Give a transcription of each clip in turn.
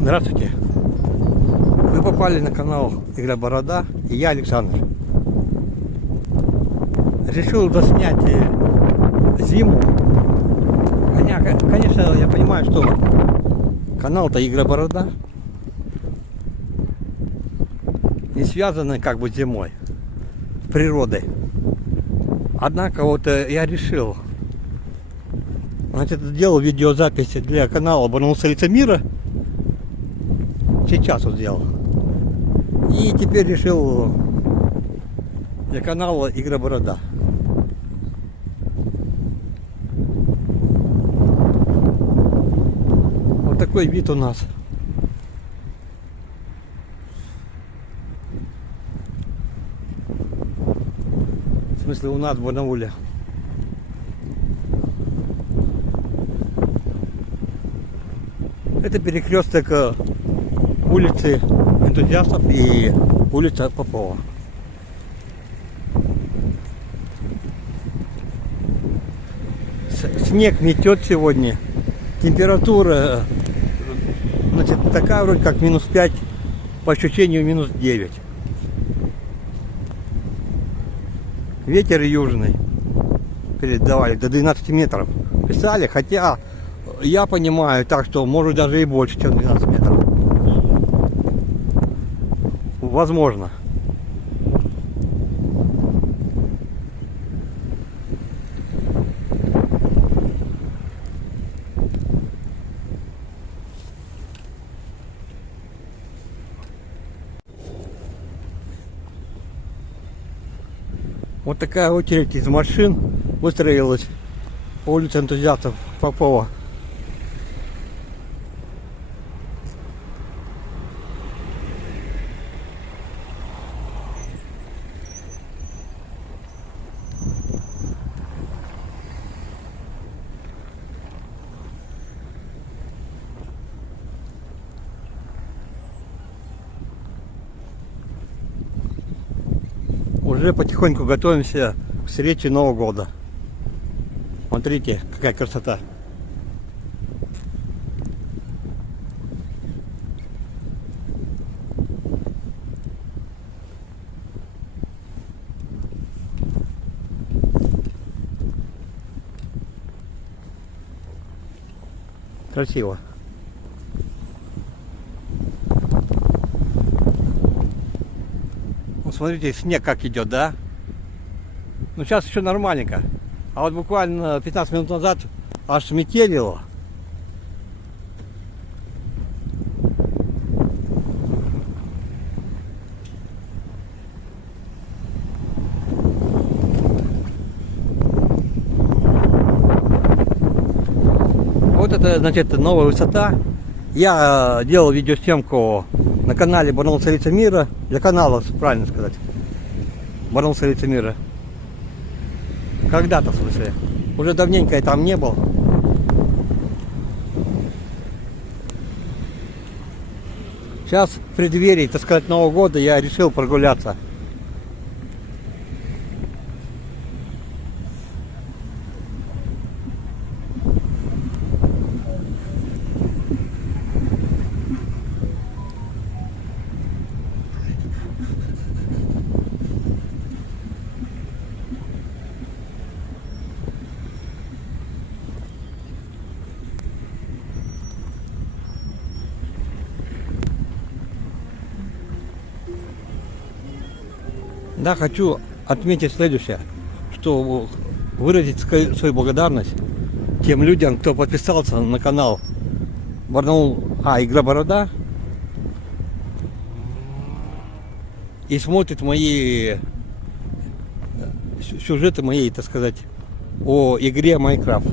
Здравствуйте! Вы попали на канал Игра Борода и я Александр. Решил заснять зиму. Конечно, я понимаю, что канал-то Игра Борода и связаны как бы с зимой, с природой. Однако вот я решил, значит, сделал видеозапись для канала Барнаульская столица мира. Сейчас вот сделал. И теперь решил для канала Игра Борода. Вот такой вид у нас. В смысле, у нас в Барнауле. Это перекресток улицы Энтузиастов и улица Попова. Снег метет сегодня. Температура, значит, такая вроде как минус 5, по ощущению минус 9. Ветер южный. Передавали до 12 метров. Писали, хотя я понимаю так, что может даже и больше, чем 12 метров. Возможно. Вот такая очередь из машин выстроилась по улице Энтузиастов Попова. Уже потихоньку готовимся к встрече Нового года. Смотрите, какая красота. Красиво. Ну, смотрите, снег как идет, да? Ну, сейчас еще нормальненько. А вот буквально 15 минут назад аж метелило. Вот это, значит, новая высота. Я делал видеосъемку на канале Барнаульская столица мира. Для канала, правильно сказать. Барнаульская столица мира. Когда-то, в смысле. Уже давненько я там не был. Сейчас в преддверии, так сказать, Нового года я решил прогуляться. Да, хочу отметить следующее, что выразить свою благодарность тем людям, кто подписался на канал Игра Борода и смотрит мои сюжеты мои, так сказать, о игре Майнкрафт.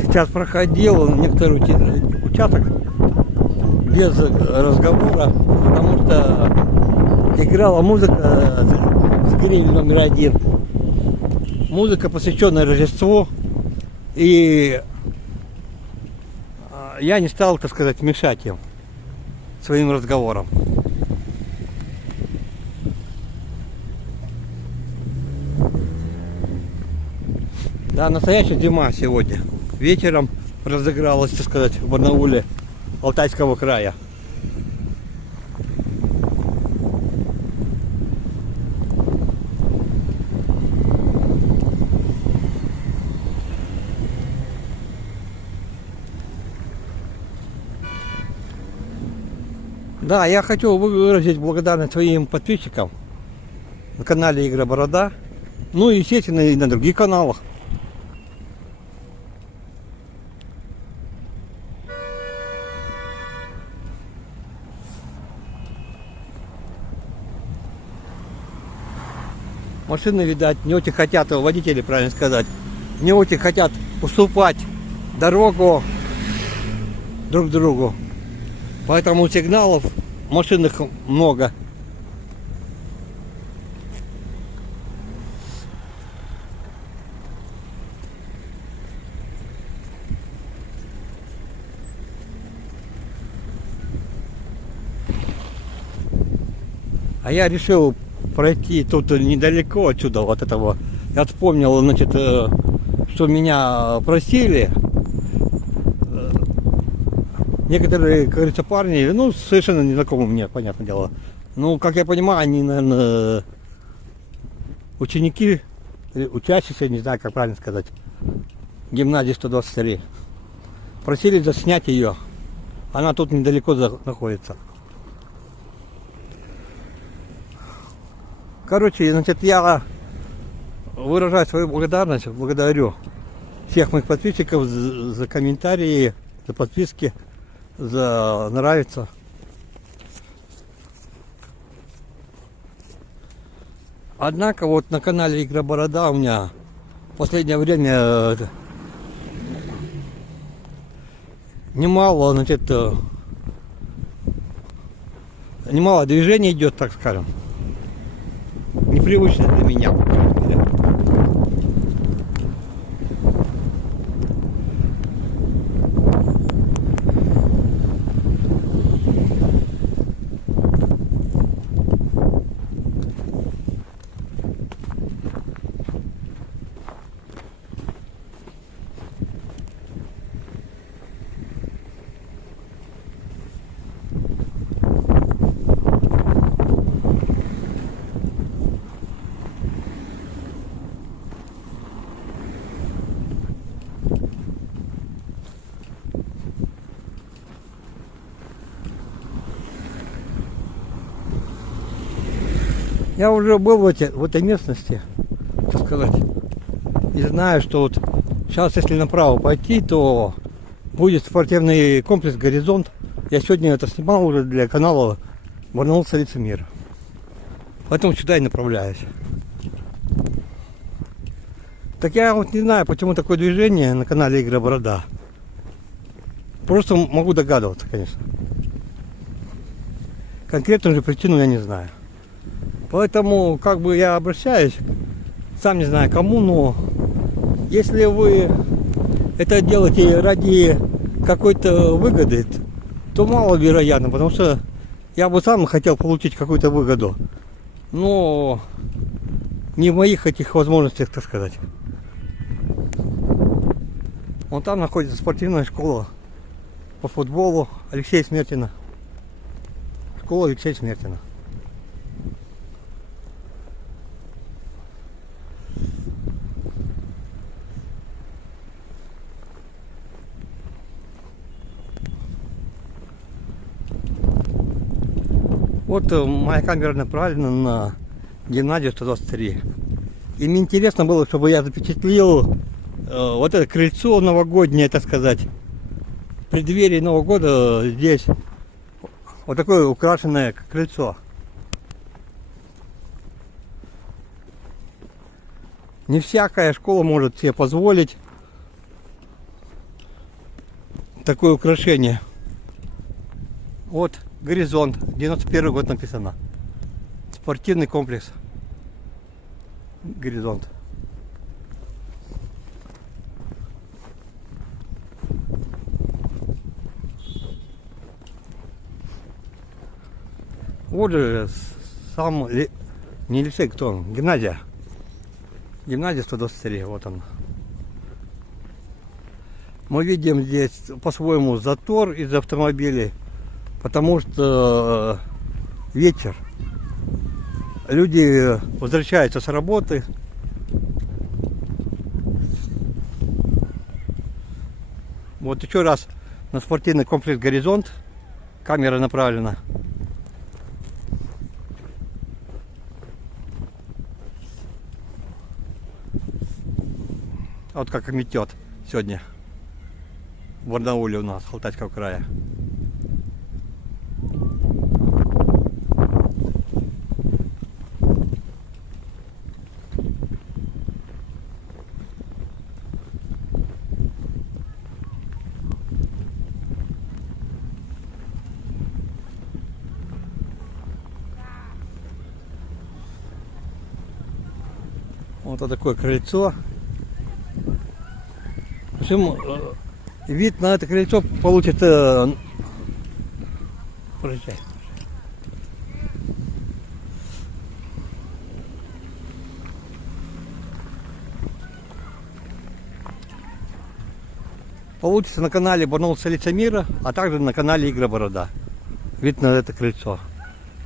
Сейчас проходил некоторый участок без разговора, потому что играла музыка с грилем номер 1. Музыка, посвященная Рождеству. И я не стал, так сказать, мешать им своим разговором. Да, настоящая зима сегодня. Вечером разыгралась, так сказать, в Барнауле Алтайского края. Да, я хочу выразить благодарность своим подписчикам на канале Игоря Борода. Ну и, естественно, и на других каналах. Машины, видать, не очень хотят, водители, правильно сказать, не очень хотят уступать дорогу друг другу. Поэтому сигналов машинных много. А я решил пройти тут недалеко отсюда, вот этого. Я вспомнил, значит, что меня просили. Некоторые, как говорится, парни, ну, совершенно незнакомые мне, понятное дело. Ну, как я понимаю, они, наверное, ученики, учащиеся, не знаю, как правильно сказать, гимназии 123. Просили заснять ее. Она тут недалеко находится. Короче, значит, я выражаю свою благодарность, благодарю всех моих подписчиков за комментарии, за подписки, за нравится. Однако вот на канале Игоря Борода у меня в последнее время немало, значит, немало движений идет, так скажем. Непривычно для меня. Я уже был в этой местности, так сказать, и знаю, что вот сейчас, если направо пойти, то будет спортивный комплекс «Горизонт». Я сегодня это снимал уже для канала «Барнаул, столица мира». Поэтому сюда и направляюсь. Так я вот не знаю, почему такое движение на канале Игоря Борода. Просто могу догадываться, конечно. Конкретную же причину я не знаю. Поэтому, как бы, я обращаюсь, сам не знаю кому, но если вы это делаете ради какой-то выгоды, то маловероятно, потому что я бы сам хотел получить какую-то выгоду, но не в моих этих возможностях, так сказать. Вон там находится спортивная школа по футболу Алексея Смертина. Школа Алексея Смертина. Вот моя камера направлена на гимназию 123. И мне интересно было, чтобы я запечатлел вот это крыльцо новогоднее, так сказать. В преддверии Нового года здесь Вот такое украшенное крыльцо. Не всякая школа может себе позволить такое украшение. Вот горизонт, 91 год написано. Спортивный комплекс Горизонт. Вот же сам, не лицей, кто он, гимназия. Гимназия 123, вот он. Мы видим здесь по-своему затор из автомобилей, потому что вечер. Люди возвращаются с работы. Вот еще раз на спортивный комплекс «Горизонт» камера направлена. Вот как метет сегодня в Барнауле у нас, Алтайского края. Вот такое крыльцо. В общем, вид на это крыльцо получится. Проезжай. Получится на канале Барнаул Столица Мира, а также на канале Игоря Борода. Вид на это крыльцо.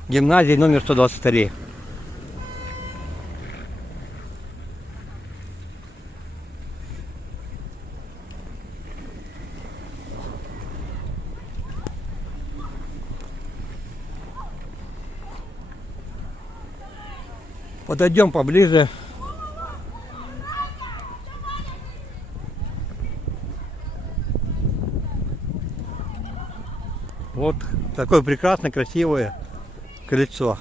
Гимназия номер 123. Подойдем поближе. Вот такое прекрасное, красивое крыльцо.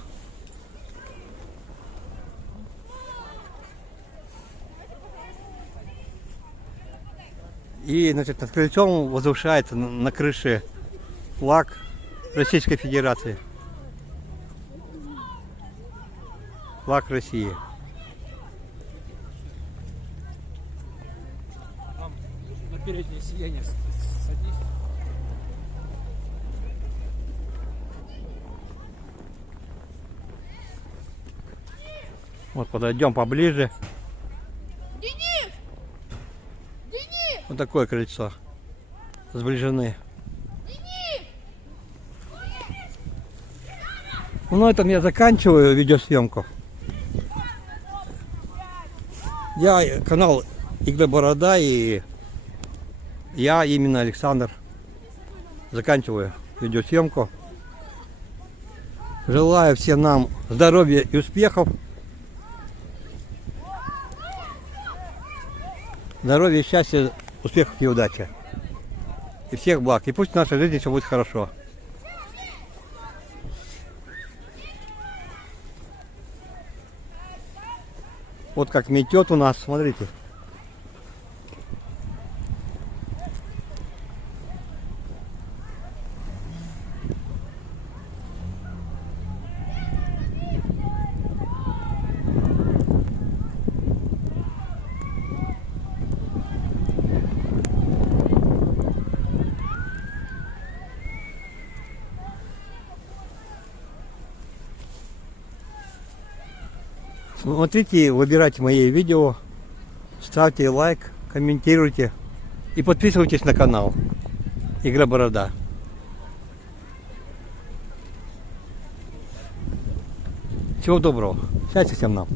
И, значит, над крыльцом возвышается на крыше флаг Российской Федерации. Флаг России. Там на переднее сиденье садись. Вот подойдем поближе. Денис! Денис! Вот такое крыльцо. Сближены. Ну, на этом я заканчиваю видеосъемку. Я канал Игорь Борода и я именно Александр. Заканчиваю видеосъемку. Желаю всем нам здоровья и успехов. Здоровья, счастья, успехов и удачи. И всех благ. И пусть в нашей жизни все будет хорошо. Вот как метет у нас, смотрите. Смотрите, выбирайте мои видео, ставьте лайк, комментируйте и подписывайтесь на канал Игорь Борода. Всего доброго. Счастья всем нам.